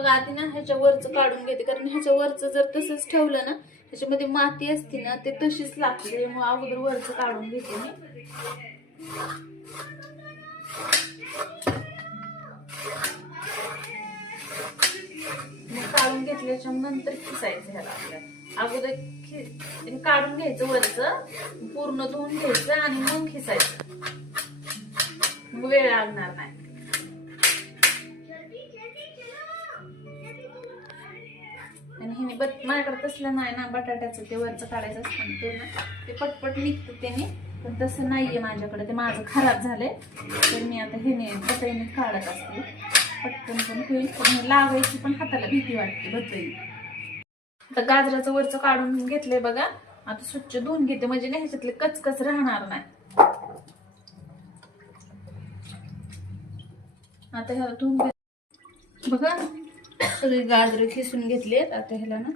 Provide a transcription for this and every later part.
बघा आधी ना ह्याच्या वरचं काढून घेते, कारण ह्याच्या वरचं जर तसंच ठेवलं ना त्याच्यामध्ये माती असते ना ते तशीच लागते, त्यामुळे अगोदर वरचं काढून घेते मी. मग काढून घेतल्याच्या नंतर खिसायचं ह्याला. आपल्याला अगोदर काढून घ्यायचं वरचं, पूर्ण धुवून घ्यायचं आणि मग खिसायचं, मग वेळ लागणार नाही. आणि हे माझ्याकडे तसलं नाही ना, बटाट्याचं ते वरचं काढायचं असतं ते ना, ते पटपट निघतं त्याने, पण तसं नाहीये माझ्याकडे, ते माझं खराब झालंय. तर मी आता हे बटाईने काढत असते, पटकन पण होईल. पण लावायची पण हाताला भीती वाटते बटाई. आता गाजराचं वरचं काढून घेतलंय बघा, आता स्वच्छ धुवून घेते, म्हणजे नाही ह्याच्यातले कचकच राहणार नाही. आता ह्याला धुवून घे बघा, सगळे गाजरं खिसून घेतलेत. आता ह्याला ना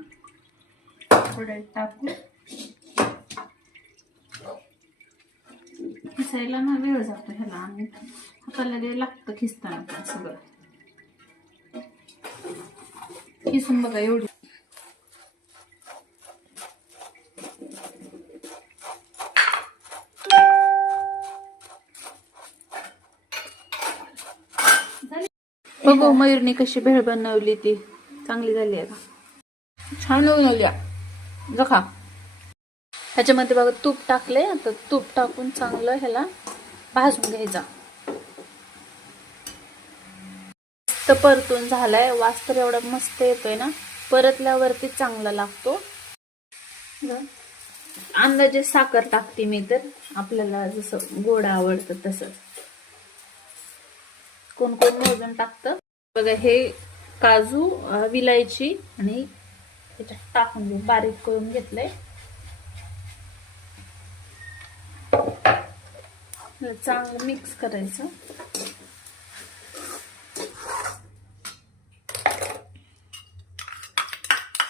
थोडं टाकू, खिसायला ना वेळ जातो ह्याला, आणि हाताला ते लागतं खिसताना पण सगळं. खिसून बघा एवढी. बघू मयूरने कशी भेळ बनवली, ती चांगली झाली आहे का, छान बनवली जखा. ह्याच्यामध्ये बघा तूप टाकले, आता तूप टाकून चांगलं ह्याला भाजून घ्यायचा. मस्त परतून झालाय, वास तर एवढा मस्त येतोय ना, परतल्यावरती चांगला लागतो. अंदाजे साखर टाकते मी, तर आपल्याला जसं गोड आवडतं तसं. कोण कोण मोजून टाकतं. बघा हे काजू, विलायची आणि ह्याच्यात टाकून घेऊन बारीक करून घेतलंय. चांगलं मिक्स करायचं.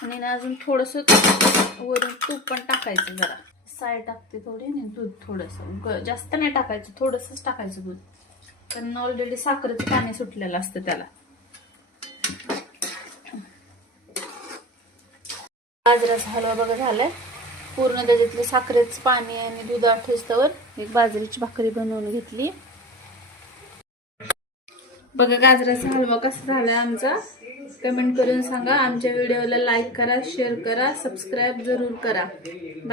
आणि ना अजून थोडस वरून तूप पण टाकायचं, जरा साय टाकते थोडी, आणि दूध थोडस, जास्त नाही टाकायचं, थोडंसच टाकायचं दूध, कारण ऑलरेडी साखरेचं पाणी सुटलेलं असतं त्याला. गाजराचा हलवा बघा झालाय पूर्ण, त्याच्यातले साखरेचं पाणी आणि दूध आठवस्तवर एक बाजरीची भाकरी बनवून घेतली. बघा गाजराचा हलवा कसा झालाय आमचा, कमेंट करून सांगा. आमच्या व्हिडिओला लाईक करा, शेअर करा, सबस्क्राईब जरूर करा.